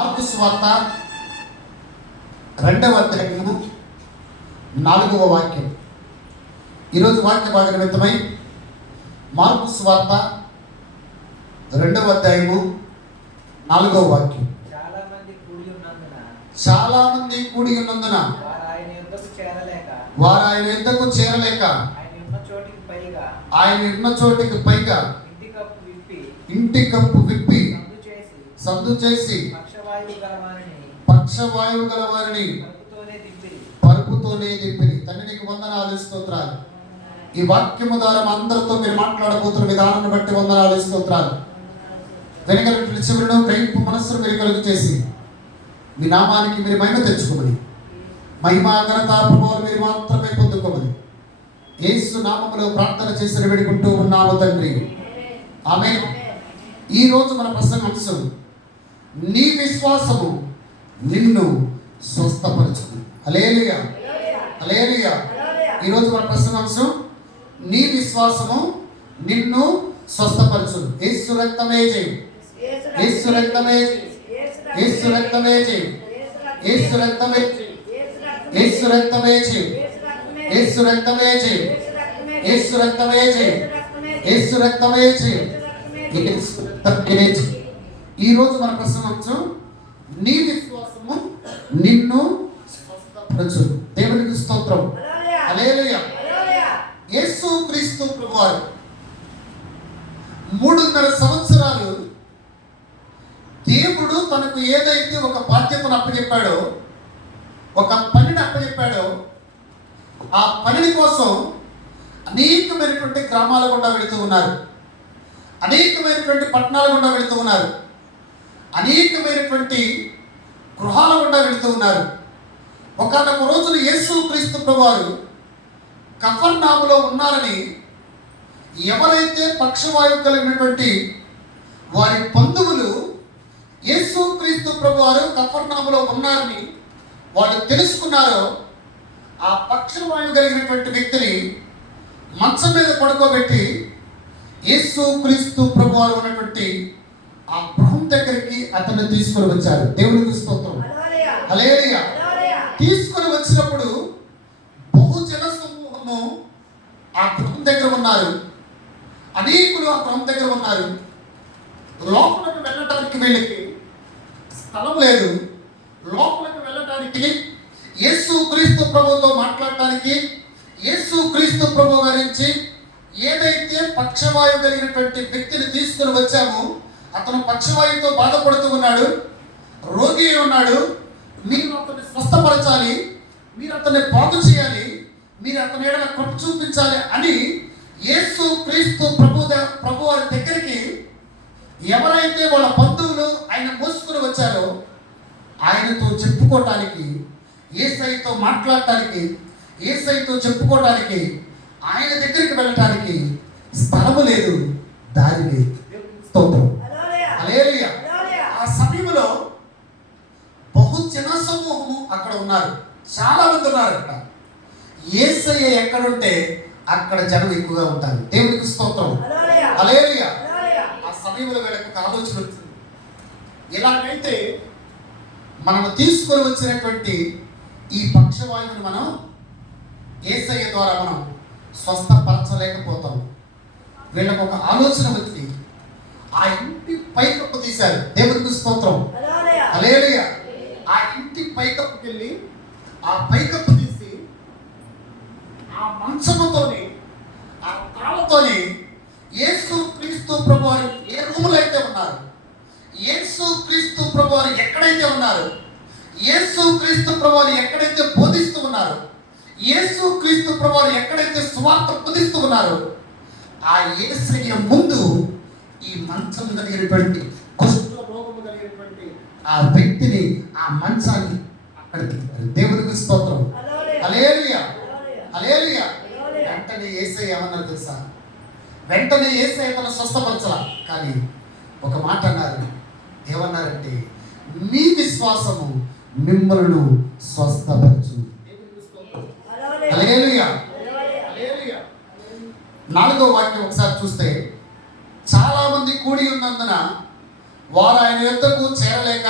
Mark సువార్త 2వ అధ్యాయము 4వ వాక్యం. ఈరోజు వాక్య భాగ నిమిత్తమై మార్కు సువార్త 2వ అధ్యాయము 4వ వాక్యం. చాలా మంది కూడి ఉన్నందున వారు ఆయన యుద్ధకు చేరలేక ఆయన ఉన్న చోటికి పైగా ఇంటి కప్పు విప్పి సద్దు చేసి పక్షవాయువు గల వారిని పరుపుతోనే దిప్పిరి. తండ్రి నీకు వందనాలు స్తోత్రాలు. ఈ వాక్యము ద్వారా అందరితో మీరు మాట్లాడబోతున్న విధానాన్ని బట్టి వందనాలు స్తోత్రాలు. వెనకటి చివరిలో గ్రహింపు మనస్సును మీరు కలుగు చేసి మీ నామానికి మీరు మహిమ తెచ్చుకోమని, మహిమ ఘనత ప్రభావాలు మీరు మాత్రమే పొందుకోమని యేసు నామములో ప్రార్థన చేసి వేడుకుంటూ ఉన్నాము తండ్రి, ఆమేన్. ఈ రోజు మన ప్రసంగాంశం నీ విశ్వాసము నిన్ను స్వస్థపరచును. హల్లెలూయా, హల్లెలూయా. ఈరోజు మన ప్రసంగాంశం నీ విశ్వాసము నిన్ను స్వస్థపరచును. యేసు రక్తమే జయం, యేసు రక్తమే జయం, యేసు రక్తమే జయం, యేసు రక్తమే జయం, యేసు రక్తమే జయం, యేసు రక్తమే జయం, యేసు రక్తమే జయం, యేసు రక్తమే జయం, యేసు రక్తమే జయం. ఈ రోజు మన ప్రసంగం నీ విశ్వాసము నిన్ను స్వస్థపరచును. దేవునికి స్తోత్రం, హల్లెలూయా. యేసు క్రీస్తు ప్రభువారు 3.5 సంవత్సరాలు దేవుడు తనకు ఏదైతే ఒక బాధ్యతను అప్పచెప్పాడో, ఒక పనిని అప్పచెప్పాడో, ఆ పనిని కోసం అనేకమైనటువంటి గ్రామాల గుండా వెళుతూ ఉన్నారు, అనేకమైనటువంటి పట్టణాల గుండా వెళుతూ ఉన్నారు, అనేకమైనటువంటి గృహాల గుండా వెళుతూ ఉన్నారు. ఒకనొక రోజున యేసు క్రీస్తు ప్రభువారు కఫర్నాములో ఉన్నారని ఎవరైతే పక్షవాయువు కలిగినటువంటి వారి బంధువులు యేసు క్రీస్తు ప్రభువారు కఫర్నాములో ఉన్నారని వాళ్ళు తెలుసుకున్నారో, ఆ పక్షవాయువు కలిగినటువంటి వ్యక్తిని మంచం మీద పడుకోబెట్టి యేసు క్రీస్తు ప్రభువారు ఉన్నటువంటి ఆ గృహం దగ్గరికి అతన్ని తీసుకొని వచ్చారు. దేవునికి స్తోత్రం, హల్లెలూయా. తీసుకొని వచ్చినప్పుడు బహుజన సమూహము ఆ గృహం దగ్గర ఉన్నారు, అనేకులు ఆ గృహం దగ్గర ఉన్నారు. లోపలికి వెళ్ళటానికి వీళ్ళకి స్థలం లేదు. లోపలికి వెళ్ళటానికి యేసు క్రీస్తు ప్రభుతో మాట్లాడటానికి, యేసు క్రీస్తు ప్రభు గురించి ఏదైతే పక్షవాయువు కలిగినటువంటి వ్యక్తిని తీసుకుని వచ్చామో, అతను పక్షవాయువుతో బాధపడుతూ ఉన్నాడు, రోగి ఉన్నాడు, మీరు అతన్ని స్వస్థపరచాలి, మీరు అతన్ని బాగు చేయాలి, మీరు అతని ఏడల కృప చూపించాలి అని యేసు క్రీస్తు ప్రభు వారి దగ్గరికి ఎవరైతే వాళ్ళ బంధువులు ఆయన మోసుకుని వచ్చారో ఆయనతో చెప్పుకోవటానికి, యేసయ్యతో మాట్లాడటానికి, యేసయ్యతో చెప్పుకోవటానికి, ఆయన దగ్గరికి వెళ్ళటానికి స్థలము లేదు, దారి లేదు. స్తోత్రం, హల్లెలూయా. ఆ సమయంలో బహుజన సమూహము అక్కడ ఉన్నారు, చాలా మంది ఉన్నారు. అక్కడ యేసయ్య ఎక్కడుంటే అక్కడ జనం ఎక్కువగా ఉంటారు. దేవునికి స్తోత్రం, హల్లెలూయా. ఆ సమయంలో వీళ్ళకి ఒక ఆలోచన వచ్చింది, ఎలాగైతే మనం తీసుకొని వచ్చినటువంటి ఈ పక్షవాయువుని మనం యేసయ్య ద్వారా మనం స్వస్థపరచలేకపోతాం. వీళ్ళకి ఒక ఆలోచన వచ్చి ఆ ఇంటి పైకప్పు తీశారు. దేవునికి స్తోత్రం, హల్లెలూయా. ఆ ఇంటి పైకప్పుకి వెళ్ళి ఆ పైకప్పు తీసి ఆ మంచముతోని, ఆ తాళతోని యేసు క్రీస్తు ప్రభువారు ఏ రూములో అయితే ఉన్నారు, యేసు క్రీస్తు ప్రభువారు ఎక్కడైతే ఉన్నారు, యేసు క్రీస్తు ప్రభువారు ఎక్కడైతే బోధిస్తూ ఉన్నారు, యేసు క్రీస్తు ప్రభువారు ఎక్కడైతే సువార్త బోధిస్తూ ఉన్నారు, ఆ యేసయ్య ముందు ఈ మంచం కలిగినటువంటి, కుష్ఠ రోగము కలిగినటువంటి ఆ వ్యక్తిని, ఆ మంచాన్ని అక్కడికి. దేవునికి స్తోత్రం, హల్లెలూయా, హల్లెలూయా. వెంటనే యేసయ్య ఏమన్నారు తెలుసా? వెంటనే యేసయ్య తన స్వస్థపరచాల, కానీ ఒక మాట అన్నారు. ఏమన్నారంటే, మీ విశ్వాసము మిమ్మల్ని స్వస్థపరచు. హల్లెలూయా, హల్లెలూయా. 4వ వాక్యం ఒకసారి చూస్తే, చాలా మంది కూడి ఉన్నందున వారు ఆయన యొద్దకు చేరలేక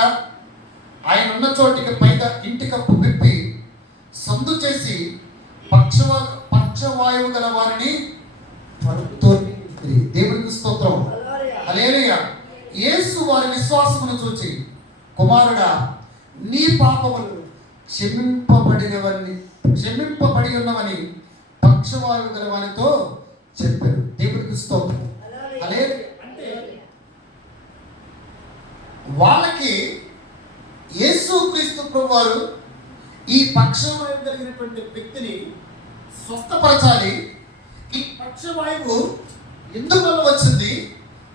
ఆయన ఉన్న చోటికి పైగా ఇంటి కప్పు విప్పి సందు చేసి పక్షవాయువు గల వారిని పరుపుతో నింపిరి. దేవునికి స్తోత్రం. హల్లెలూయా. యేసు వారి విశ్వాసమును చూచి, కుమారుడా, నీ పాపములు క్షమింపబడి ఉన్నవని పక్షవాయువు గల వారితో చెప్పారు. దేవునికి స్తోత్రం. హల్లెలూయా. అంటే వాళ్ళకి యేసుక్రీస్తు ప్రభువారు ఈ పక్షవాయువు కలిగినటువంటి వ్యక్తిని స్వస్థపరచాలి. ఈ పక్షవాయువు ఎందువల్ల వచ్చింది?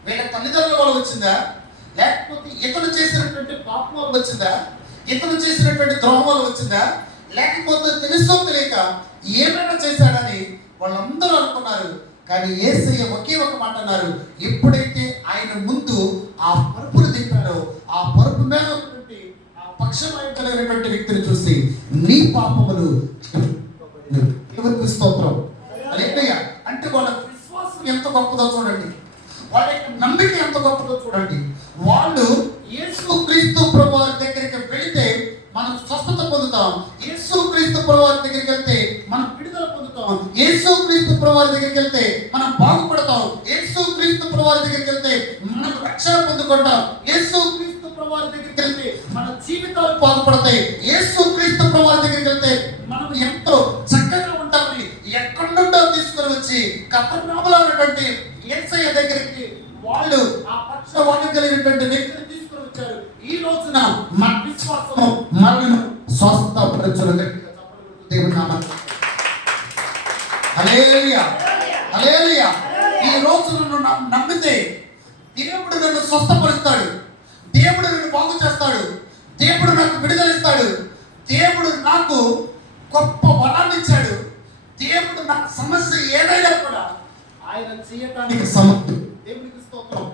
వీళ్ళ తల్లిదండ్రుల వల్ల వచ్చిందా, లేకపోతే ఇతను చేసినటువంటి పాపం వల్ల వచ్చిందా, ఇతను చేసినటువంటి ద్రోహం వల్ల వచ్చిందా, లేకపోతే తెలుసో తెలియక ఏమైనా చేశాడని వాళ్ళందరూ అనుకున్నారు. కానీ యేసయ్య ఒకే ఒక మాట అన్నారు. ఎప్పుడైతే ఆయన ముందు ఆ పరుపును దింపారో, ఆ పరుపు మీద పక్షవాయువు కలిగినటువంటి వ్యక్తిని చూసి, నీ పాపములు దేవునికి స్తోత్రం. హల్లెలూయా. అంటే వాళ్ళ విశ్వాసం ఎంత గొప్పదో చూడండి, వాళ్ళ యొక్క నమ్మిక ఎంత గొప్పదో చూడండి. వాళ్ళు యేసుక్రీస్తు ప్రభువారి దగ్గరికి వెళితే మనం స్వస్థత పొందుతాం, యేసుక్రీస్తు ప్రభువారి దగ్గరికి వెళ్తే మనం విడుదల పొందుతాం, యేసుక్రీస్తు ప్రభువారి దగ్గరికి వెళ్తే మనం బాగుపడతాం, యేసుక్రీస్తు ప్రభువారి దగ్గరికి వెళ్తే మనం రక్షణ పొందుకుంటాం, యేసుక్రీస్తు ప్రభువారి దగ్గరికి వెళ్తే మన జీవితాలు బాగుపడతాయి, యేసుక్రీస్తు ప్రభువారి దగ్గరికి వెళ్తే మనం ఎంతో చక్కగా ఉంటామని ఎక్కడి నుండో తీసుకొని వచ్చి కఫర్నహూములో ఉన్నటువంటి యేసయ్య దగ్గరికి వాళ్ళు ఆ పక్షవాయువు కలిగినటువంటి వ్యక్తిని తీసుకొని వచ్చారు. ఈ రోజున మన విశ్వాసము మనల్ని స్వస్థపరచును. దేవుని నామమున హల్లెలూయా. హల్లెలూయా. ఈ రోజు నన్ను నమ్మితే దేవుడు నన్ను స్వస్థపరుస్తాడు, దేవుడు నన్ను బాగు చేస్తాడు, దేవుడు నాకు విడుదలిస్తాడు, దేవుడు నాకు గొప్ప వరాన్ని ఇచ్చాడు, దేవుడు నా సమస్య ఏదైనా కూడా ఆయన చేయడానికి సమర్థుడు. దేవునికి స్తోత్రం.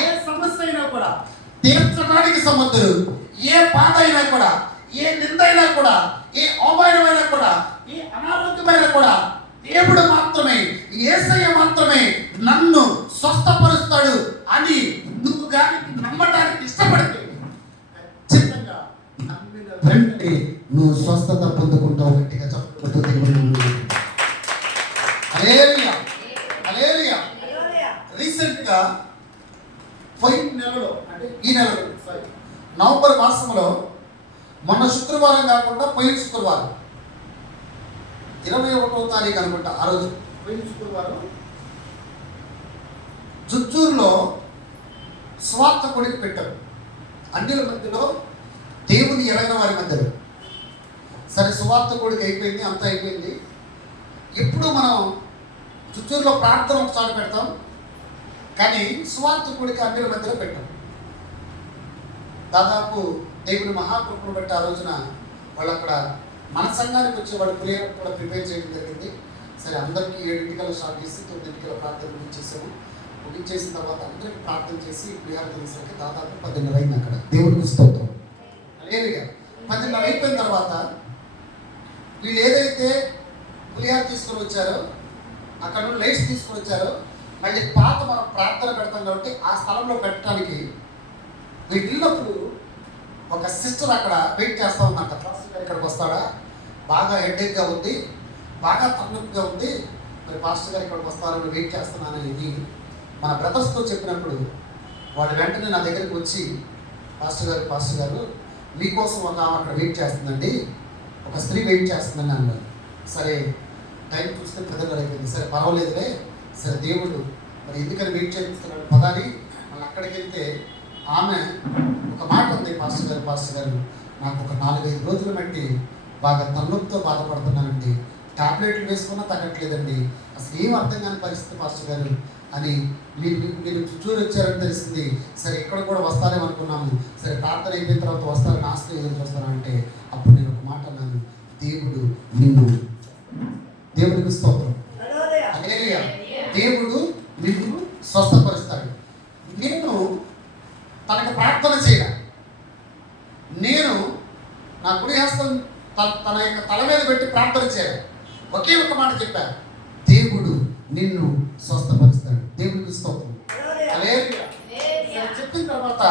ఏ సమస్య అయినా కూడా తీర్చడానికి సమర్థుడు. ఏ బాధ అయినా కూడా, ఏ నింద అయినా కూడా, ఏ అవమానమైనా కూడా, ఏ అనారోగ్యమైనా కూడా దేవుడు మాత్రమే, యేసయ్య మాత్రమే నన్ను స్వస్థపరుస్తాడు అని నువ్వు గాని నమ్మడానికి ఇష్టపడితే ఖచ్చితంగా నమ్మిన వెంటనే నువ్వు స్వస్థత పొందుకుంటావు. గట్టిగా చెప్పబడుతూ దేవుడు. హల్లెలూయా. హల్లెలూయా. రీసెంట్ గా పోయిన నెలలో, అంటే ఈ నెలలో నవంబర్ మాసంలో, మొన్న శుక్రవారం కాకుండా పోయిన శుక్రవారం 21వ తారీఖు అనుకుంటా, ఆ రోజు పోయిన శుక్రవారం జుజ్జూరులో స్వార్థ కొడికి పెట్టారు. అన్యుల మధ్యలో, దేవుని ఎరగిన వారి మధ్యలో. సరే, సువార్త కొడికి అయిపోయింది, అంతా అయిపోయింది. ఎప్పుడు మనం జుజ్జూరులో ప్రార్థన ఒకసారి పెడతాం, కానీ సువార్త కొడికి అన్యుల మధ్యలో పెట్టాం. దాదాపు దేవుని మహాకృపను బట్టి ఆ రోజున వాళ్ళు అక్కడ మన సంఘానికి వచ్చే వాళ్ళు ప్రేయర్ కూడా ప్రిపేర్ చేయడం జరిగింది. సరే, అందరికీ 7 స్టార్ట్ చేసి 9 ప్రార్థన ముగించేసాము. ముగించేసిన తర్వాత అందరికీ ప్రార్థన చేసి ప్రేయర్ చేసేసరికి దాదాపు 10:30 అయింది. అక్కడ దేవుడికి స్తోత్రం. హల్లెలూయా. 10:30 అయిపోయిన తర్వాత వీళ్ళు ఏదైతే పులిహార తీసుకొని వచ్చారో, అక్కడ నుండి లైట్స్ తీసుకొని వచ్చారో, మళ్ళీ పాత మనం ప్రార్థన పెడతాం కాబట్టి ఆ స్థలంలో పెట్టడానికి వీళ్ళు వెళ్ళినప్పుడు ఒక సిస్టర్ అక్కడ వెయిట్ చేస్తూ ఉందంట. పాస్టర్ గారు ఇక్కడికి వస్తాడా, బాగా హెడేక్గా ఉంది, బాగా తలనొప్పిగా ఉంది, మరి పాస్టర్ గారు ఇక్కడికి వస్తారని వెయిట్ చేస్తున్నానని మన బ్రదర్స్తో చెప్పినప్పుడు వాళ్ళు వెంటనే నా దగ్గరికి వచ్చి, పాస్టర్ గారు మీకోసం ఒక అక్కడ వెయిట్ చేస్తుందండి, ఒక స్త్రీ వెయిట్ చేస్తుందని అన్నారు. సరే, టైం చూస్తే 10:30 అయిపోయింది. సరే, పర్వాలేదులే, సరే దేవుడు మరి ఎందుకని వెయిట్ చేస్తున్నాడు పదాని. మళ్ళీ అక్కడికి వెళ్తే ఆమె ఒక మాట ఉంది, పాస్టర్ గారు నాకు ఒక 4-5 రోజుల బట్టి బాగా తలనొప్పితో బాధపడుతున్నానండి, టాబ్లెట్లు వేసుకున్నా తగ్గట్లేదండి, అసలు ఏం అర్థం కాని పరిస్థితి పాస్టర్ గారు అని. మీరు చుట్టూరు వచ్చారని తెలిసింది. సరే, ఇక్కడ కూడా వస్తారేమో అనుకున్నాము. సరే, ప్రార్థన అయిపోయిన తర్వాత వస్తారని ఆస్తి ఎదురు చూస్తానంటే అప్పుడు నేను ఒక మాట అన్నాను, దేవుడు నిన్ను, దేవుడికి స్తోత్రం. హల్లెలూయా. దేవుడు నిన్ను స్వస్థపరుస్తాడు. నేను తనకు ప్రార్థన చేయాలి, నేను నా కుడి హస్తం తన యొక్క తల మీద పెట్టి ప్రార్థన చేయాలి. ఒకే ఒక మాట చెప్పారు, దేవుడు నిన్ను స్వస్థపరుస్తాడు. దేవుడికి స్తోత్రం. హల్లెలూయా. చెప్పిన తర్వాత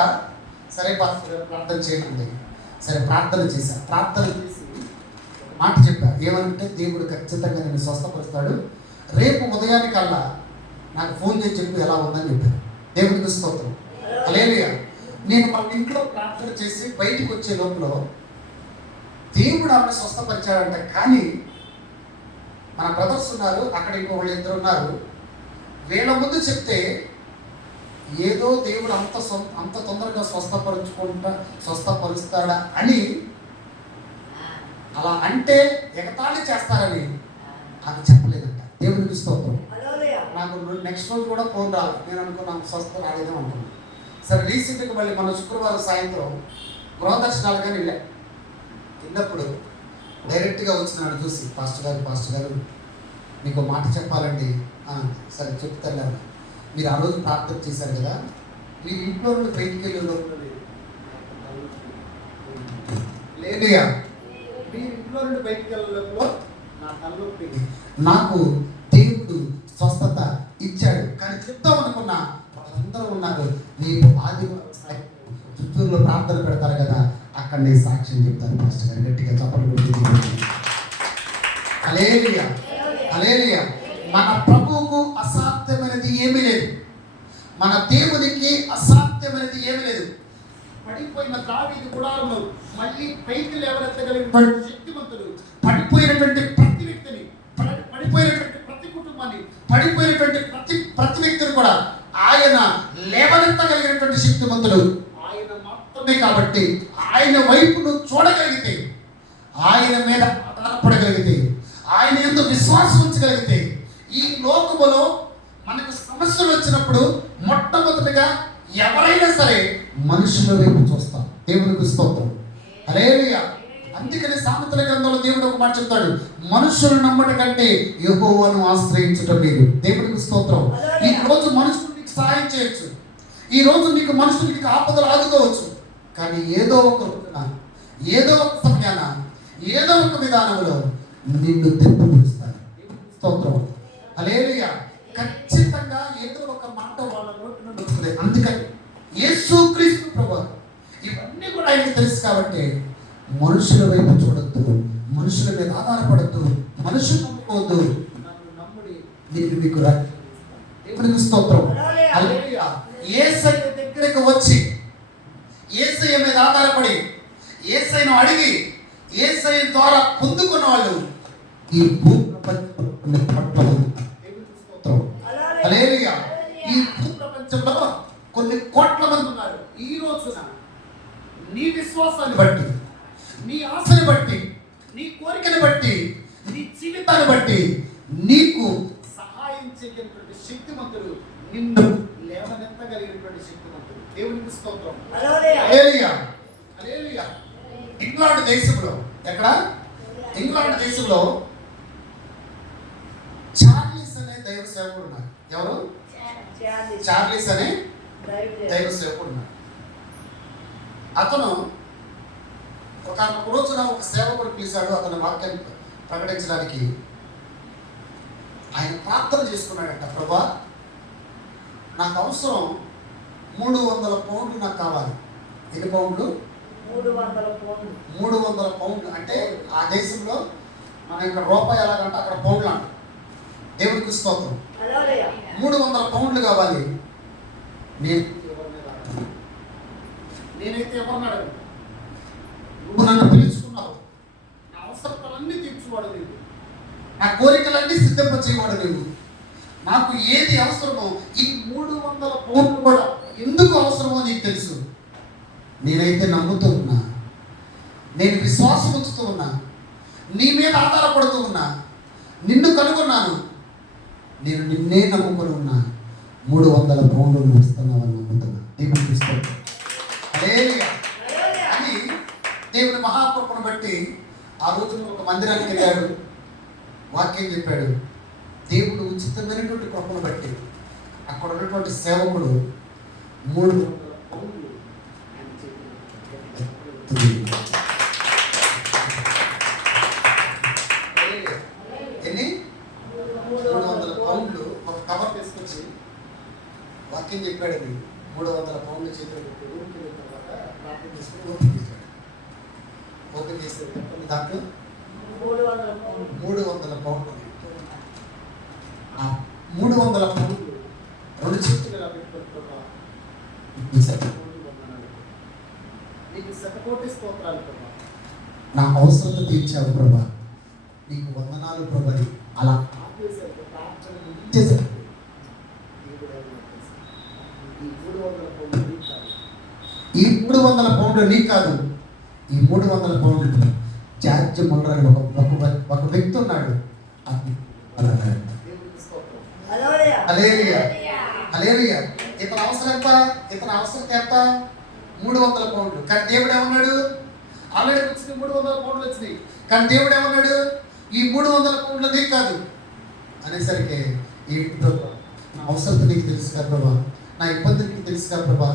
సరే పాస్టర్ ప్రార్థన చేయండి. సరే ప్రార్థన చేశాను. ప్రార్థన చేసి మాట చెప్పా, ఏమంటే దేవుడు ఖచ్చితంగా నేను స్వస్థపరుస్తాడు, రేపు ఉదయానికల్లా నాకు ఫోన్ చేసి చెప్పి ఎలా ఉందని చెప్పాను. దేవుడికి స్తోత్రం. హల్లెలూయా. నేను మన ఇంట్లో ప్రార్థన చేసి బయటికి వచ్చే లోపల దేవుడు ఆమె స్వస్థపరిచాడంట. కానీ మన బ్రదర్స్ ఉన్నారు అక్కడ, ఇంకొకళ్ళు ఇద్దరు ఉన్నారు. వీళ్ళ ముందు చెప్తే ఏదో దేవుడు అంత తొందరగా స్వస్థపరుస్తాడా అని అలా అంటే ఎగతాళి చేస్తారని అది చెప్పలేదంట. దేవుడికి స్తోత్రం. నాకు నెక్స్ట్ రోజు కూడా ఫోన్ రాలేదు. నేను అనుకున్నాను స్వస్థ రాలేదని అనుకున్నాను. సరే రీసెంట్గా మళ్ళీ మన శుక్రవారం సాయంత్రం గృహదర్శనాలుగా వెళ్ళినప్పుడు డైరెక్ట్గా వచ్చినాడు చూసి, పాస్టర్ గారు మీకు మాట చెప్పాలండి. సరే చెప్తాను. మీరు ఆ రోజు ప్రార్థన చేశారు కదా, మీ ఇంట్లో నుండి బయటికి వెళ్ళే లేదుగా, మీరు ఇంట్లో నుండి బయటికి వెళ్ళడంలో నా తలనొప్పి నాకు దేవుడు స్వస్థత ఇచ్చాడు. కానీ చెప్తాం అనుకున్నా వాళ్ళందరూ ఉన్నారు. నీకు ఆదివారం చిత్తూరులో ప్రార్థన పెడతారు కదా, అక్కడ నేను సాక్ష్యం చెప్తాను. పాస్టర్ గారు గట్టిగా చప్పట్లు కొట్టి హల్లెలూయా, హల్లెలూయా. మన ప్రభువుకు అసాధ్యమైనది ఏమీ లేదు. మన దేవునికి అసాధ్యమైనది ఏమీ లేదు. పడిపోయిన దావీదు గుడారంలో మళ్ళీ పైకి లేవనెత్తగలిగిన శక్తిమంతుడు, పడిపోయినటువంటి ప్రతి వ్యక్తిని, పడిపోయినటువంటి ప్రతి కుటుంబాన్ని, పడిపోయినటువంటి ప్రతి వ్యక్తిని కూడా ఆయన లేవనెత్తగలిగినటువంటి శక్తిమంతుడు ఆయన మాత్రమే. కాబట్టి ఆయన వైపు నువ్వు చూడగలిగితే, ఆయన మీద ఆధారపడగలిగితే, ఆయన యందు విశ్వాసం ఉంచగలిగితే, ఈ లోకములో మనకు సమస్యలు వచ్చినప్పుడు మొట్టమొదటిగా ఎవరైనా సరే మనుషుల వైపు చూస్తాం. దేవునికి స్తోత్రం. హల్లెలూయా. అందుకని సామెతల గ్రంథంలో దేవుడు ఒక మాట చెప్తాడు, మనుషులు నమ్మట కంటే యెహోవాను ఆశ్రయించటం మీరు. దేవునికి స్తోత్రం. ఈ రోజు మనుషులు నీకు సహాయం చేయొచ్చు, ఈ రోజు నీకు మనుషులు నీకు ఆపదలు ఆదుకోవచ్చు. కానీ ఏదో ఒక రోజున, ఏదో ఒక సమయాన, ఏదో ఒక విధానంలో నిన్ను తెప్పుస్తారు. స్తోత్రం. హల్లెలూయా. ఖచ్చితంగా ఏదో ఒక మాట వాళ్ళ నోటి నుండి వస్తుంది. అందుకని యేసుక్రీస్తు ప్రభువు ఇవన్నీ కూడా ఆయనకు తెలుసు. కాబట్టి మనుషుల వైపు చూడొద్దు, మనుషుల మీద ఆధారపడద్దు, మనుషులు నమ్ముకోవద్దు, నన్ను నమ్ముడి నేను మీకు దేవునికి స్తోత్రం. హల్లెలూయా. యేసయ్య దగ్గరికి వచ్చి యేసయ్య మీద ఆధారపడి యేసయ్యను అడిగి యేసయ్య ద్వారా పొందుకున్న వాళ్ళు ఈ భూప్రపంచంలో హల్లెలూయా. ఈ భూప్రపంచంలో కొన్ని కోట్ల మంది ఉన్నారు. ఈ రోజున నీ విశ్వాసాన్ని బట్టి, నీ ఆశని బట్టి, నీ కోరికను బట్టి, నీ జీవితాన్ని బట్టి నీకు సహాయం చేయగలిగినటువంటి శక్తిమంతుడు, నిన్ను లేవనెత్తగలిగినటువంటి శక్తిమంతుడు. దేవునికి స్తోత్రం. హల్లెలూయా, హల్లెలూయా. ఇంగ్లాండ్ దేశంలో, ఎక్కడ? ఇంగ్లాండ్ దేశంలో చార్లీస్ అనే దైవ సేవకుడు ఉన్నారు. ఎవరు? చార్లీస్ అనే దైవ సేవకుడు ఉన్నారు. అతను ఒక రోజున ఒక సేవకుడు పిలిచాడు అతను వాక్యాన్ని ప్రకటించడానికి. ఆయన ప్రార్థన చేసుకున్నాడంట, ప్రభా నాకు అవసరం 300 పౌండ్లు నాకు కావాలి. ఎన్ని పౌండ్లు? 300 పౌండ్లు. అంటే ఆ దేశంలో మన ఇక్కడ రూపాయి ఎలాగంటే అక్కడ పౌండ్లు అంట. దేవునికి స్తోత్రం. 300 పౌండ్లు కావాలి. నేనైతే ఎవరిని అడగను. నువ్వు నన్ను పిలుచుకున్నావు, నా అవసరాలన్నీ తీర్చువాడు నీవు, నా కోరికలన్నీ సిద్ధపరిచేవాడు నీవు. నాకు ఏది అవసరమో ఈ 300 పౌండ్లు కూడా ఎందుకు అవసరమో నీకు తెలుసు. నేనైతే నమ్ముతూ ఉన్నా, నేను విశ్వాసం ఉంచుతూ ఉన్నా, నీ మీద ఆధారపడుతూ ఉన్నా, నిన్ను కనుగొన్నాను, నేను నిన్నే నమ్ముకొని ఉన్నా. 300 పౌండ్లు ఇస్తున్నావని నమ్ముతున్నా. దేవునికి స్తోత్రం. హల్లెలూయా. అని దేవుని మహాకృపను బట్టి ఆ రోజున ఒక మందిరానికి వెళ్ళాడు, వాక్యం చెప్పాడు. దేవుడు ఉచితమైనటువంటి కృపను బట్టి అక్కడ ఉన్నటువంటి సేవకుడు 300 పౌండ్లు ఎన్ని 300 పౌండ్లు ఒక కవర్ తీసుకొచ్చి వాక్యం చెప్పాడు. 300 పౌండ్లు చేతులు పెట్టి ఊరికి వెళ్ళిన తర్వాత ప్రార్థన చేసుకుని ఊరికి తీశాడు. ఓపెన్ చేసేది చెప్పండి. దాంట్లో 300 పౌండ్లు. ఆ 300 పౌండ్లు 2 చేతులు ఇలా పెట్టుకొని ప్రభా నీకు శతకోటి స్తోత్రాలు ప్రభా. నా అవసరత తీర్చావు ప్రభా, నీకు వందనాలు ప్రభా అని అలా ఆపేశారు ప్రార్థన చేశారు. దేవుడు ఎవరో తెలుసా? ఈ 300 పౌండ్లు నీకు కాదు. ఈ 300 పౌండ్లు నీకు కాదు, ఈ 300 పౌండ్లు జార్జ్ ముల్లర్ అని ఒక వ్యక్తి ఉన్నాడు. దేవుడికి స్తోత్రం. హల్లెలూయా, హల్లెలూయా. ఇతని అవసరం ఎంత? ఇతని అవసరం ఎంత? 300 పౌండ్లు. కానీ దేవుడు ఏమన్నాడు? ఆల్రెడీ వచ్చినాయి 300 పౌండ్లు వచ్చినాయి. కానీ దేవుడు ఏమన్నాడు? ఈ 300 పౌండ్లు నీకు కాదు అనేసరికి ఈ ప్రభా, నా అవసరం నీకు తెలుసు కదా ప్రభా, నా ఇబ్బంది నీకు తెలుసు కదా ప్రభా,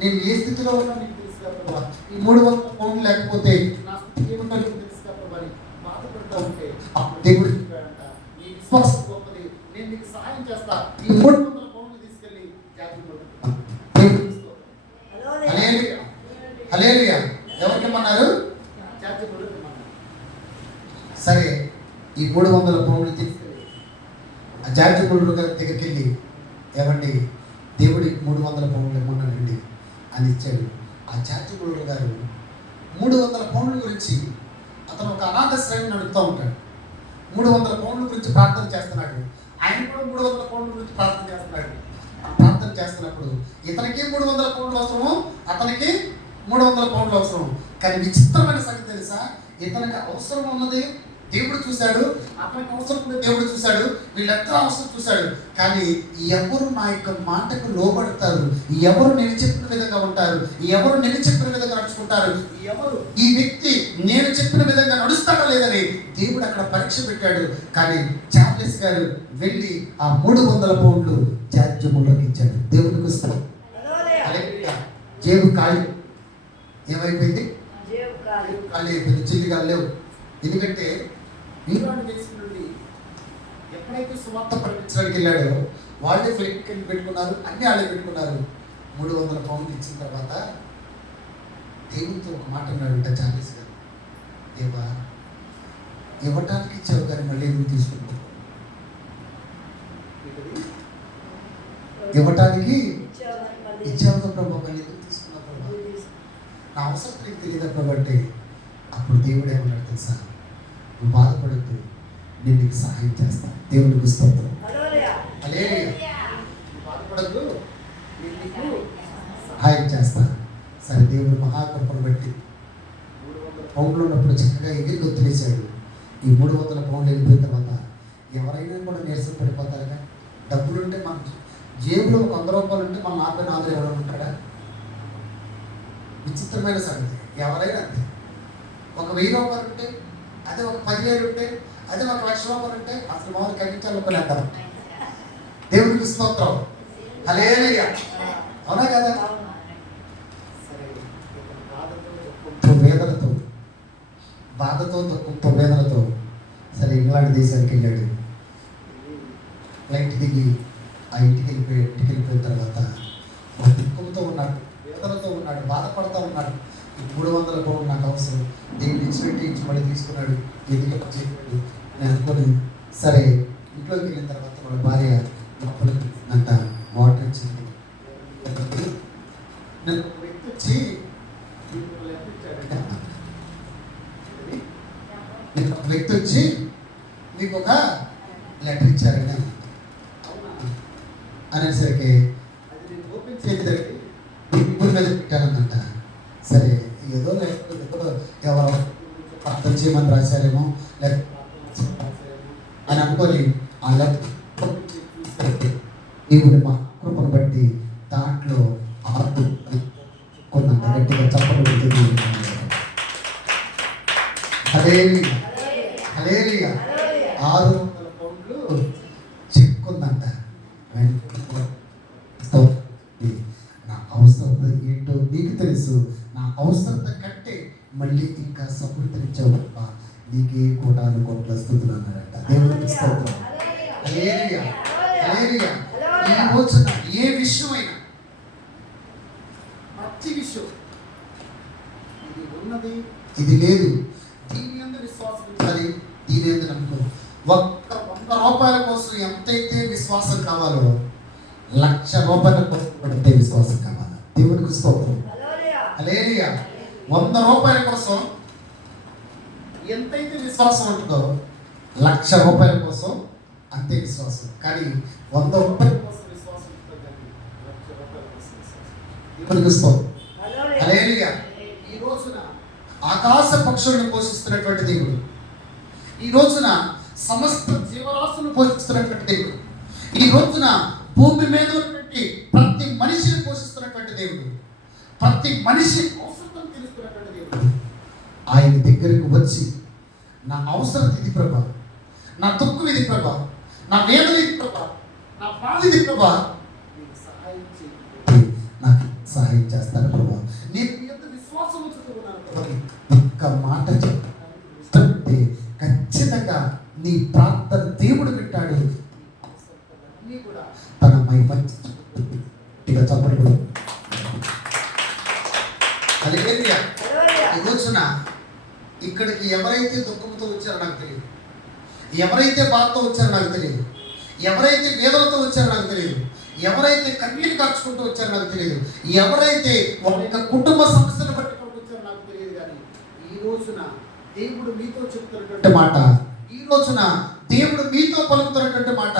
నేను ఏ స్థితిలో ఉన్నా నీకు తెలుసు కదా ప్రభా, ఈ 300 పౌండ్లు లేకపోతే నా స్థితి ఏమన్నా నీకు తెలుసు కదా ప్రభా అని బాధపడతా ఉంటే దేవుడు చెప్పాడంట, నీ విశ్వాసం గొప్పది, నేను నీకు సహాయం చేస్తా. ఈ 300 పౌండ్లు తీసుకెళ్ళి హల్లెలూయా, హల్లెలూయా. ఎవరికి ఇమ్మన్నారు? సరే, ఈ 300 పౌండ్లు తీసుకెళ్ళి ఆ జార్జ్ ముల్లర్ గారి దగ్గరికి వెళ్ళి, ఏమండి దేవుడికి 300 పౌండ్లు ఇమ్మన్నాడండి అని ఇచ్చాడు. ఆ జార్జ్ ముల్లర్ గారు 300 పౌండ్ల గురించి అతను ఒక అనాథాశ్రయం నడుపుతూ ఉంటాడు. 300 పౌండ్ల గురించి ప్రార్థన చేస్తున్నాడు. ఆయన కూడా 300 పౌండ్ల గురించి ప్రార్థన చేస్తున్నాడు. ప్రార్థన చేస్తున్నప్పుడు ఇతనికి 300 పౌండ్లు అవసరము, అతనికి 300 పౌండ్లు అవసరం. కానీ విచిత్రమైన సంగతి తెలుసా, ఇతనికి అవసరం ఉన్నది దేవుడు చూశాడు, అతనికి అవసరం ఉన్నది దేవుడు చూశాడు, వీళ్ళందరూ అవసరం చూశాడు. కానీ ఎవరు నా యొక్క మాటకు లోబడతారు, ఎవరు నేను చెప్పిన విధంగా ఉంటారు, ఎవరు నేను చెప్పిన విధంగా నడుచుకుంటారు, ఎవరు ఈ వ్యక్తి నేను చెప్పిన విధంగా నడుస్తాడో లేదని దేవుడు అక్కడ పరీక్ష పెట్టాడు. కానీ చార్లెస్ గారు వెళ్ళి ఆ 300 పౌండ్లు జార్జ్ ముల్లర్కి ఇచ్చాడు. దేవుడికి స్తోత్రం. హల్లెలూయా. జేబు ఖాళీ ఏమైపోయింది? ఖాళీ అయిపోయింది, చిల్లిగా లేవు. ఎందుకంటే ఇంగ్లాండ్ దేశం నుండి ఎప్పుడైతే సువార్త ప్రకటించడానికి వెళ్ళాడో వాళ్ళే ఫ్లైట్ పెట్టుకున్నారు, అన్ని వాళ్ళే పెట్టుకున్నారు. 300 పౌండ్లు ఇచ్చిన తర్వాత దేవుడితో ఒక మాట అన్నాడంట చార్లెస్ గారు, దేవా ఇవ్వటానికి ఇచ్చావు కానీ మళ్ళీ ఎందుకు తీసుకున్నావు? ఇవ్వటానికి ఇచ్చావు ప్రభావ, మళ్ళీ ఎందుకు తీసుకున్నావు ప్రభావ? నా అవసరం నీకు తెలియదా ప్రభు అంటే అప్పుడు దేవుడు ఏమన్నాడు తెలుసా, నువ్వు బాధపడద్దు, నేను నీకు సహాయం చేస్తాను. దేవుడికి స్తోత్రం. హల్లెలూయా. బాధపడద్దు, నేను నీకు సహాయం చేస్తాను. సరే, దేవుడు మహాకృపను బట్టి 300 పౌండ్లు ఉన్నప్పుడు చక్కగా ఎగిరి గొత్తులేశాడు. ఈ 300 పౌండ్లు వెళ్ళిపోయిన తర్వాత ఎవరైనా కూడా నీరసం పడిపోతారుగా. డబ్బులుంటే మన జేబులో ఒక 100 రూపాయలు ఉంటే మన 44 ఎవరైనా ఉంటాడా? విచిత్రమైన సంగతి. ఎవరైనా అంతే. ఒక 1000 రూపాయలు ఉంటే, అదే ఒక 10,000 ఉంటే, అదే ఒక 1,00,000 రూపాయలు ఉంటే అసలు మామూలు కనిపించాలనుకునేద్దాం. దేవుడికి స్తోత్రం. హల్లెలూయా. అవునా కదా? వేదనతో, బాధతో, దుఃఖంతో, వేదనతో సరే ఇంగ్లాండ్ దేశానికి వెళ్ళాడు. ఫ్లైట్ దిగి ఆ ఇంటికి వెళ్ళిపోయిన తర్వాత ఒక దుఃఖంతో ఉన్నాడు, వేదనతో ఉన్నాడు, బాధపడుతూ ఉన్నాడు. ఈ 300 పౌండ్లు నాకు అవసరం, దీన్ని ఇచ్చి మళ్ళీ తీసుకున్నాడు, ఎందుకు చెప్పాడు నేను అనుకోని. సరే, ఇంట్లోకి వెళ్ళిన తర్వాత వాళ్ళ భార్య లోపలికి అంత వాటర్ ఇచ్చింది. నేను ఒక వ్యక్తి వచ్చి మీకు ఒక లెటర్ ఇచ్చారని అనేసరికి అది నేను ఓపెన్ చేయడానికి ఇప్పుడు మీద పెట్టానన్నట. సరే, ఏదో లేకపోతే ఎవరో ప్రార్థన చేయమని రాశారేమో అని అనుకొని ఆ లెటర్ దేవుడి మా కృపను బట్టి దాంట్లో ఆర్టు కొన్నంత గట్టిగా చప్పట్లు పెడుతుంది. హల్లెలూయా, హల్లెలూయా. 600 పౌండ్లు చిక్కుందంట. నా అవసరత ఏంటో నీకు తెలుసు, నా అవసరత కంటే మళ్ళీ ఇంకా సమృద్ధించావు తప్ప నీకే కోటాను కోట్ల స్తుతులు అన్నాడంట. దేవుడికి స్తోత్రం. హల్లెలూయా, హల్లెలూయా. ఈ రోజున ఏ విషయమైనా, ప్రతి విషయం ఇది ఉన్నది ఇది లేదు, విశ్వాసం అది దీనేది నమ్మకం. ఒక్క 100 రూపాయల కోసం ఎంతైతే విశ్వాసం కావాలో 1,00,000 రూపాయల కోసం అంతే విశ్వాసం కావాలి. దేవునికి స్తోత్రం. హల్లెలూయా. 100 రూపాయల కోసం ఎంతైతే విశ్వాసం ఉంటుందో 1,00,000 రూపాయల కోసం అంతే విశ్వాసం. కానీ 100 రూపాయల కోసం విశ్వాసం ఉంటుంది కానీ 1,00,000 రూపాయల కోసం విశ్వాసం. దేవునికి స్తోత్రం. హల్లెలూయా. ఈ రోజున ఆకాశ పక్షులను పోషిస్తున్నటువంటి దేవుడు, ఈ రోజున సమస్త జీవరాశులను పోషిస్తున్నటువంటి దేవుడు, ఈ రోజున భూమి మీద ఉన్నటువంటి ప్రతి మనిషిని పోషిస్తున్నటువంటి దేవుడు, ప్రతి మనిషి అవసరం తెలుస్తున్నటువంటి దేవుడు ఆయన దగ్గరకు వచ్చి నా అవసరం ఇది ప్రభా, నా దుఃఖం ఇది ప్రభా, నా వేదన ఇది ప్రభా, నా బాధ ఇది ప్రభా, నీకు సహాయం చేయి, నాకు సహాయం చేస్తాను ప్రభా, నేను మీ యొక్క విశ్వాసం ఉంచుతున్నాను ప్రభా. ఒక్క మాట చెప్తే ఖచ్చితంగా నీ ప్రార్థన దేవుడు వింటాడు. అన్నీ కూడా తన మహిమగా చెప్పడు. హల్లెలూయా. ఈ రోజున ఇక్కడికి ఎవరైతే దుఃఖంతో వచ్చారో నాకు తెలియదు, ఎవరైతే బాధతో వచ్చారో నాకు తెలియదు, ఎవరైతే వేదనతో వచ్చారో నాకు తెలియదు, ఎవరైతే కన్నీరు కార్చుకుంటూ వచ్చారో నాకు తెలియదు, ఎవరైతే వారి యొక్క కుటుంబ సమస్యలు పట్టుకుంటూ వచ్చారో నాకు తెలియదు. కానీ ఈ రోజున దేవుడు మీతో చెప్తున్నటువంటి మాట, ఈ రోజున దేవుడు మీతో పలుకుతున్నటువంటి మాట,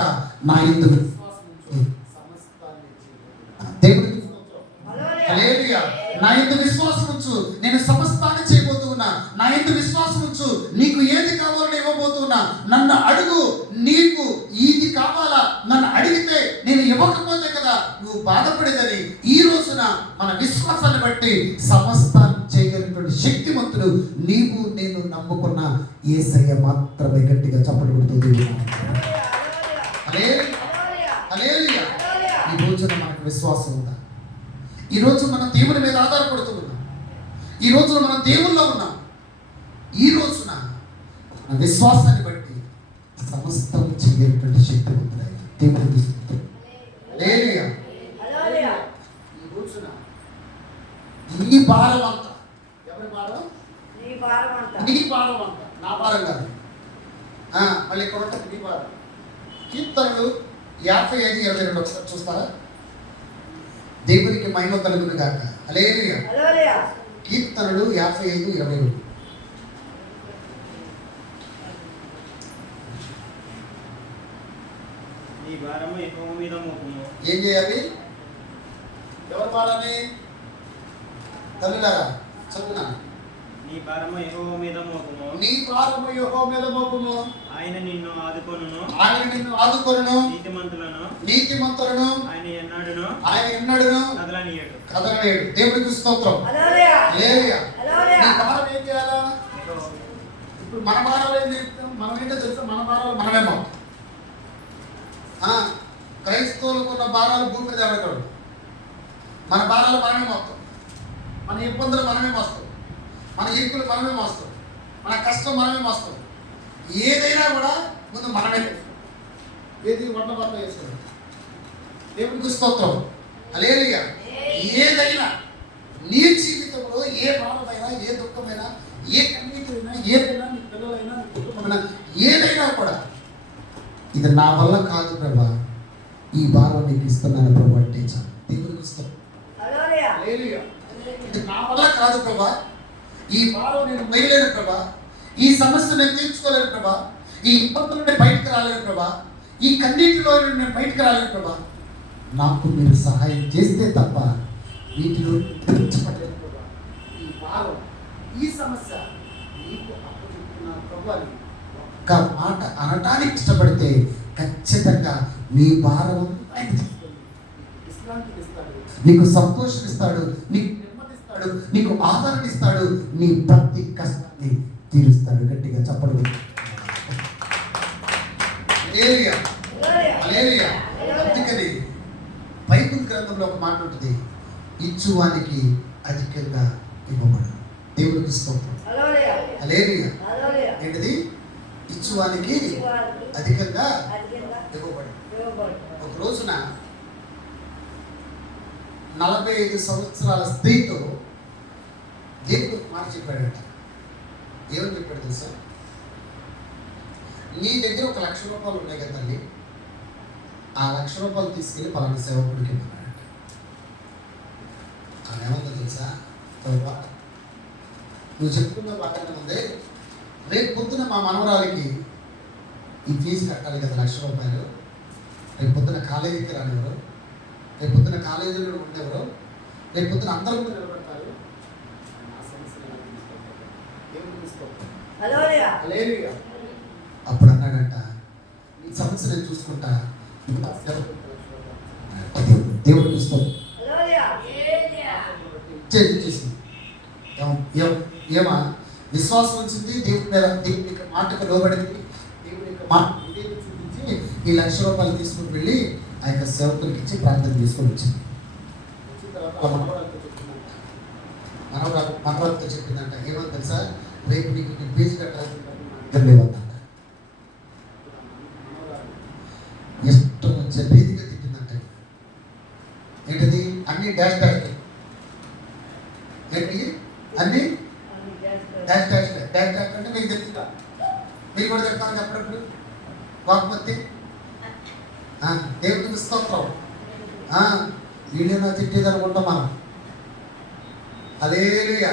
నా యందు విశ్వాసం ఉంచు సమస్తాన్ని చేయబోతున్నాను. దేవుడికి స్తోత్రం. హల్లెలూయా. నా యందు విశ్వాసం ఉంచు, నేను సమస్తాన్ని చేయబోతున్నా. నా యందు విశ్వాసం ఉంచు, నీకు ఏది కావాలో ఇవ్వబోతున్నా. నన్ను అడుగు, నీకు ఇది కావాలా, నన్ను అడిగితే నేను ఇవ్వకపోతే కదా నువ్వు బాధపడేదని. ఈ రోజున మన విశ్వాసాన్ని బట్టి సమస్తాన్ని చేయగలిగినటువంటి శక్తిమంతుడు నీవు నేను నమ్ముకున్న యేసయ్య మాత్రమే. గట్టిగా చప్పట్లు కొడుతుంది. హల్లెలూయా. ఈ రోజున మనకు విశ్వాసం ఉందా? ఈ రోజు మనం దేవుని మీద ఆధారపడుతూ ఉన్నాం, ఈ రోజున మనం దేవుల్లో ఉన్నాం. ఈ రోజున మన విశ్వాసాన్ని బట్టి సమస్తం చేయగలిగినటువంటి శక్తిమంతుడు ఆయన. దేవునికి స్తోత్రం. హల్లెలూయా. ఈ రోజున నీ భారం అంతా, ఎవరి భారం? నీ భారం అంతా, నా భారం కాదు. మళ్ళీ ఇక్కడ ఉంటుంది నీ భారం. కీర్తనలు 55:22 ఒకసారి చూస్తారా? దేవునికి మహిమ కలుగును గాక. హల్లెలూయా. కీర్తనలు 55:22. నీ భారము యెహోవా మీద మోపుము. ఏం చేయాలి? ఎవరి భారాన్ని? తల్లులారా చదువునా. నీ భారము యెహోవా మీద మోపుము. నీ భారము యెహోవా మీద మోపుము. ఆయన నిన్ను ఆదుకొనును. ఆయన నిన్ను ఆదుకొనును. నీతిమంతులను ఆయన ఎన్నడును కదలనీయడు. దేవుడికి స్తోత్రం. హల్లెలూయా. నీ భారం ఏం చేయాలా? ఇప్పుడు మన భారాలు ఏం చేస్తాం? మనం ఏంటో తెలుసా? మన భారాలు మనమే మోస్తాం. క్రైస్తవులకు ఉన్న భారాలు భూమి మీద ఎవడతాడు? మన భారాలు మనమే మోస్తాం, మన ఇబ్బందులు మనమే మోస్తాం, మన ఇరుకులు మనమే మోస్తాం, మన కష్టం మనమే మోస్తాం. ఏదైనా కూడా ముందు మనమే చేస్తాం. ఏది వంట వంట చేస్తాం. దేవుడికి స్తోత్రం. హల్లెలూయా. ఏదైనా నీ జీవితంలో ఏ భారమైనా, ఏ దుఃఖమైనా, ఏ కన్నీటిమైనా, ఏదైనా నీ పిల్లలైనా, నీ కుటుంబమైనా, ఏదైనా కూడా ఇది నా వల్ల కాదు ప్రభా, ఈ భారం నీకు ఇస్తున్నాను ప్రభా అంటే చాలు. దేవుడికి స్తోత్రం. హల్లెలూయా. ఇది నా వల్ల కాదు ప్రభా, ఈ భారం నేను వేయలేను ప్రభా, ఈ సమస్య నేను తీర్చుకోలేను ప్రభా, ఈ ఇబ్బందులు నేను బయటకు రాలేను ప్రభా, ఈ కన్నీటిలో నేను బయటకు రాలేను ప్రభా, నాకు మీరు సహాయం చేస్తే తప్ప వీటిలో తీర్చబడలేను ప్రభా. ఈ భారం, ఈ సమస్య నీకు అప్పచెప్తున్నాను ప్రభా అని ఒక్క మాట అనటానికి ఇష్టపడితే ఖచ్చితంగా నీ భారం ఆయన తీసుకొని విశ్రాంతిని ఇస్తాడు, నీకు సంతోషం ఇస్తాడు, నీకు నెమ్మదిస్తాడు, నీకు ఆదరణ ఇస్తాడు, నీ ప్రతి కష్టాన్ని తీరుస్తాడు. గట్టిగా చెప్పడు. అందుకని బైబిల్ గ్రంథంలో ఒక మాట ఉంటుంది, ఇచ్చువానికి అధికంగా ఇవ్వబడు. దేవుడికి స్తోత్రం. హల్లెలూయా. ఏంటిది? ఇచ్చువానికి అధికంగా ఇవ్వబడు. ఒక రోజున 45 సంవత్సరాల స్త్రీతో దేవుడు మాట చెప్పాడట. ఏమని చెప్పాడు తెలుసా? నీ దగ్గర ₹1,00,000 ఉన్నాయి కదా తల్లి, ఆ ₹1,00,000 తీసుకెళ్ళి పలానా సేవకుడికి ఇవ్వన్నాడంట. ఆమె ఏమన్నా తెలుసా, నువ్వు చెప్పుకున్న బాగానే ఉంది, రేపు పొద్దున మా మనవరాలికి ఈ ఫీజు కట్టాలి కదా ₹1,00,000, రేపు పొద్దున కాలేజీకి రానివ్వరు, రేపు పొద్దున కాలేజీలో ఉండేవారు, రేపు పొద్దున అందరూ కూడా నిలబడతారు. అప్పుడు అన్నాడంట, ఈ సమస్య నేను చూసుకుంటా, దేవుడు చూస్తాడు. చేసింది ఏమా విశ్వాసం వచ్చింది, దేవుడి మీద, దేవుడి యొక్క మాటకు లోబడింది, దేవుడి యొక్క మాట చూపించి ఈ ₹1,00,000 తీసుకుని వెళ్ళి ఆ యొక్క సేవకులకి ఇచ్చి ప్రార్థన తీసుకొని వచ్చింది. మనవరాలతో చెప్పిందంట, ఏమని తెలుసా, రేపు నీకు నీ ఫీజు కట్టాల్సిందంట. ఇష్టం వచ్చే రీతిగా తిట్టిందంట. ఏంటిది, అన్ని డాష్ డాష్, ఏంటి అన్ని డాష్ డాష్ డాష్ డాష్ అంటే మీకు తెలుసుగా, మీరు కూడా చెప్తాను అప్పుడప్పుడు కాకపోతే దేవుడికి స్తోత్రం. వీడియో తిట్టేది అనుకుంటాం మనం. హల్లెలూయా.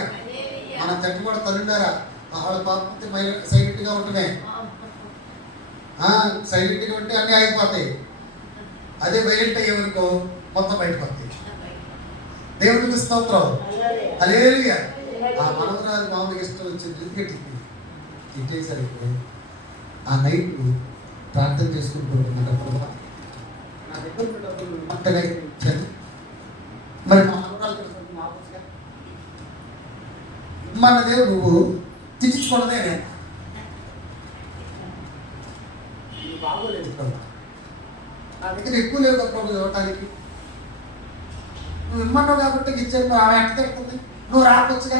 మనం చెట్టు కూడా తల్లిండారా, వాళ్ళు కాకపోతే సైలెంట్గా ఉంటున్నాయి, సైలెంట్గా ఉంటే అన్నీ ఆగిపోతాయి. అదే వైలెంట్ అయ్యేవనుకో మొత్తం బయటపోతాయి. దేవుడికి స్తోత్రం. హల్లెలూయా. ఆ మనవరాలు మామూలుగా ఇష్టం వచ్చింది తిట్టేసరికి ఆ నైట్ ప్రార్థన చేసుకుంటూ నా దగ్గర ఇచ్చాను. మరి మా మనవరాలు మన దేవుడు నువ్వు తిట్టించుకోవడమే బాగోలేదు. నా దగ్గర ఎక్కువ లేవు తప్ప ఇవ్వటానికి, నువ్వు ఇమ్మన్నావు కాబట్టి ఇచ్చాను. ఆమె ఎక్కడ తిడుతుంది, నువ్వు రాకొచ్చుగా,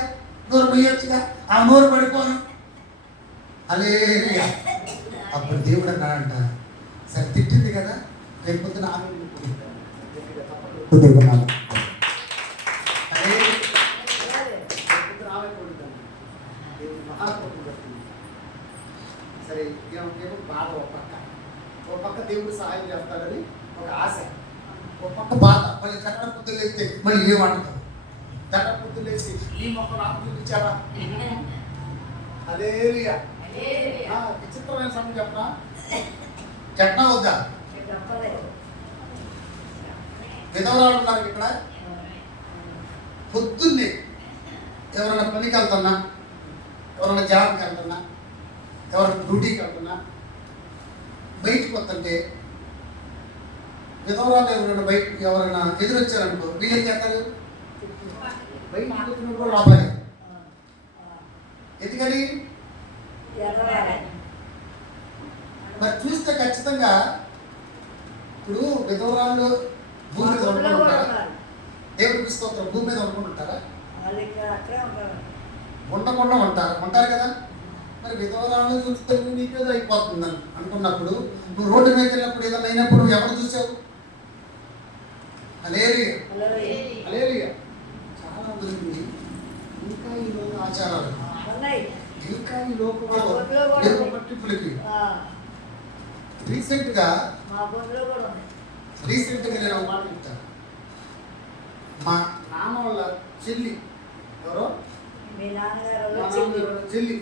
నోరు మొయ్యొచ్చుగా, ఆ నోరు పడిపోను. హల్లెలూయా. అప్పుడు దేవుడు అన్నాడంట, సరే తిట్టింది కదా, రేపు పొద్దున ఆమె సరే ఏమో బాధ, ఒక పక్క దేవుడు సహాయం చేస్తాడని ఒక ఆశ, ఒక పక్క బాధ. మళ్ళీ కట్టడ పొద్దులు వేస్తే మళ్ళీ ఏమంటారు, కట్టడ పొద్దులు వేసి ఈ మొక్క నాకు చూపించారా. హల్లెలూయా. విచిత్రమైన సమయం చెప్పనా, చెప్పనా వద్దా? విధవరాలు ఉన్నారు ఇక్కడ, పొద్దున్నే ఎవరైనా పనికి వెళ్తున్నా, ఎవరైనా జాబ్కి వెళ్తున్నా, ఎవరైనా డ్యూటీకి వెళ్తున్నా, బయటకు వస్తుంటే విధవరాలు ఎవరైనా బయట ఎవరైనా ఎదురొచ్చారనుకో, వీళ్ళు ఏం చేస్తారు, బయట లోపలే. ఎందుకని మరి చూస్తే ఖచ్చితంగా ఇప్పుడు విధవరాలు భూమి మీద వండుకొని ఉంటారా, దేవుడికి స్తోత్రం, భూమి మీద వండుకొని ఉంటారా, ఉండకుండా ఉంటారు కదా. మరి విధవరాలను చూస్తే నీకేదో అయిపోతుందని అనుకున్నప్పుడు, నువ్వు రోడ్డు మీద వెళ్ళినప్పుడు ఏదైనా అయినప్పుడు ఎవరు చూసావు? హల్లెలూయా. హల్లెలూయా. చాలా మంది ఇంకా ఈ లోక ఆచారాలు, ఇంకా ఈ లోకంలో పట్టింపులకి రీసెంట్గా నేను ఒక మాట చెప్తాను. మా నాన్న వాళ్ళ చెల్లి, ఎవరో చెల్లి,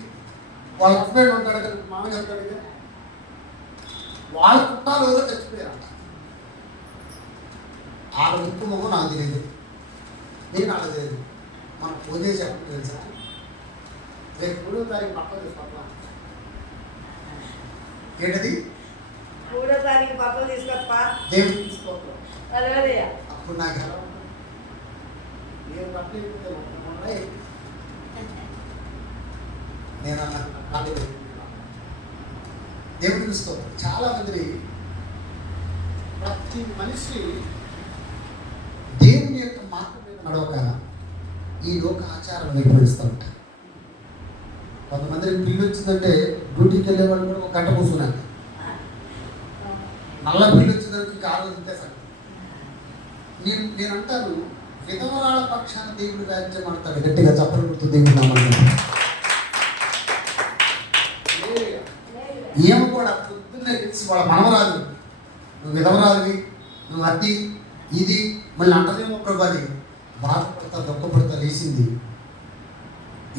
వాళ్ళ హస్బెండ్ ఉంటాడు కదా, మామయ్య ఉంటాడు కదా, వాళ్ళ చుట్టాలు ఎవరో చచ్చిపోయారంట. ఆడ ముక్కు మొహం నాకు తెలియదు, నేను నాకు తెలియదు. మనం పూజ చెప్పడం తెలుసా, రేపు 3వ తారీఖు పక్క తీసుకొస్తా. ఏంటది? 3వ తారీఖు పక్కలు తీసుకొస్తా, దేవుడు తీసుకోవడం. హల్లెలూయా. అప్పుడు నాకు ఎలా ఉంటుంది, నేను పట్ల నేను అన్న దేవుడు తీసుకోవడం. చాలా మంది, ప్రతి మనిషి దేవుని యొక్క మాట మీద నడవక ఈ లోక ఆచారం నిర్వహిస్తూ ఉంటారు. కొంతమందికి పిల్లి వచ్చిందంటే డ్యూటీకి వెళ్ళేవాళ్ళు కూడా 1 గంట కూర్చున్నారు. నల్ల పిల్లి వచ్చిందంటే కారు తింటేసాను. నేను అంటాను, విధవరాల పక్షాన దేవుడు రాజ్యం అంటాడు. గట్టిగా చప్పలు కొడుతూ దేవుడు నామమున. ఏమో కూడా మళ్ళీ అంటదేమో ప్రభు అది బాధపడతా దుఃఖపడతా లేచింది.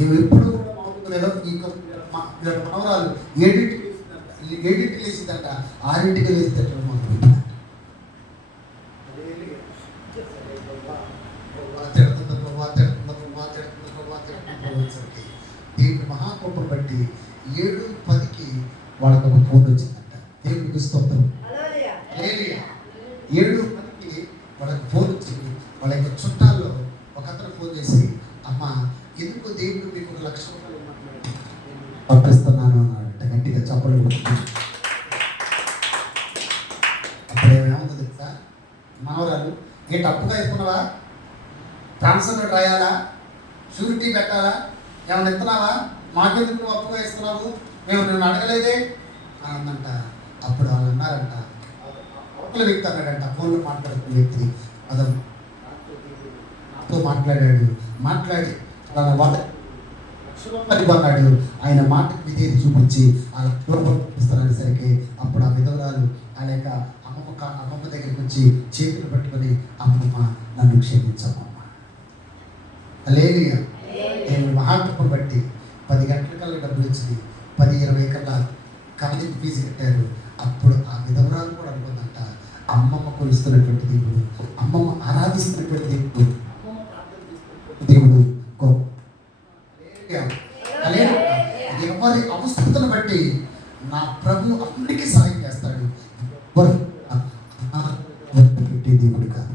ఇవి ఎప్పుడు కూడా మామూలుగా మనవరాలు ఏడింటికి లేచిందంట, 6ంటికి లేచిందంట. దేవుడి మహాకృపను బట్టి 7:10కి వాళ్ళకి ఒక ఫోన్ వచ్చిందంట. దేవుడికి స్తోత్రం. హల్లెలూయా. 7:10కి వాళ్ళకి ఫోన్ వచ్చింది. వాళ్ళ యొక్క చుట్టాల్లో ఒక అతను ఫోన్ చేసి, అమ్మ ఎందుకు దేవుడు మీకు 1,00,000 రూపాయలు పంపిస్తున్నాను అన్నాడంట. గట్టిగా చప్పలు కొడుతుంది. అప్పుడు ఏమేముంది తెలుసా, మనవరాలు ఏంటి అప్పుగా వేసుకున్నావా, ట్రాన్స్ఫర్ రాయాలా, షూరిటీ పెట్టాలా, ఏమైనా ఇస్తున్నావా, మాకెందుకు నువ్వు అప్పుగా వేస్తున్నావు, మేము నిన్ను అడగలేదే అన్నంట. అప్పుడు వాళ్ళు అన్నారంట, అవతల వ్యక్తి అన్నాడంట, ఫోన్లో మాట్లాడుతున్న వ్యక్తి, అదే నాతో మాట్లాడాడు, మాట్లాడి వాళ్ళ అన్నాడు. ఆయన మాటకు విధేయత చూపించి ఆ చూపిస్తాననేసరికి అప్పుడు ఆ విధవరాలు ఆ లేక అమ్మమ్మ దగ్గరికి వచ్చి చేతులు పట్టుకొని, అమ్మమ్మ నన్ను క్షమించమ్మమ్మ. హల్లెలూయా. దేవుడి మహాకృపను బట్టి 10 గంటలకల్లా డబ్బులు వచ్చింది. 10-20 కల్లా కాలేజీకి ఫీజు కట్టారు. అప్పుడు ఆ విధవరాలు కూడా అనుకుందంట, అమ్మమ్మ కొలుస్తున్నటువంటి దేవుడు, అమ్మమ్మ ఆరాధిస్తున్నటువంటి దేవుడు, అమ్మమ్మ ప్రార్థన చేస్తున్నటువంటి దేవుడు గొప్ప. ఎవరి అవస్థను బట్టి నా ప్రభు అందరికీ సహాయం చేస్తాడు. వదిలిపెట్టే దేవుడు కాదు,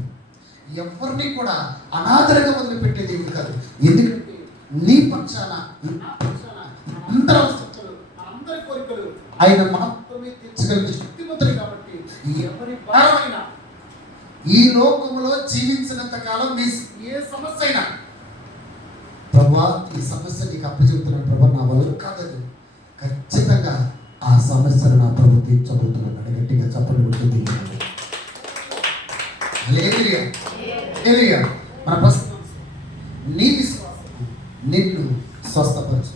ఎవరిని కూడా అనాథలుగా వదిలిపెట్టే దేవుడు కాదు. ఎందుకంటే నీ పక్షాన, నా పక్షాన, అందరి అవసరాలు, అందరి కోరికలు ఆయన మాత్రమే తీర్చగలిగే శక్తిమంతుడు. కాబట్టి ఎవరి భారమైనా ఈ లోకంలో జీవించినంత కాలం మీ ఏ సమస్య అయినా, ప్రభా ఈ సమస్య నీకు అప్పచెబుతున్నాను ప్రభా, నా వల్ల కాదని ఖచ్చితంగా ఆ సమస్యను నా ప్రభు తీర్చబోతున్నాడు. గట్టిగా చప్పట్లు కొడుతుంది. హల్లెలూయా. హల్లెలూయా. మన ప్రస్తుతం నీ విశ్వాసం నిన్ను స్వస్థపరచు.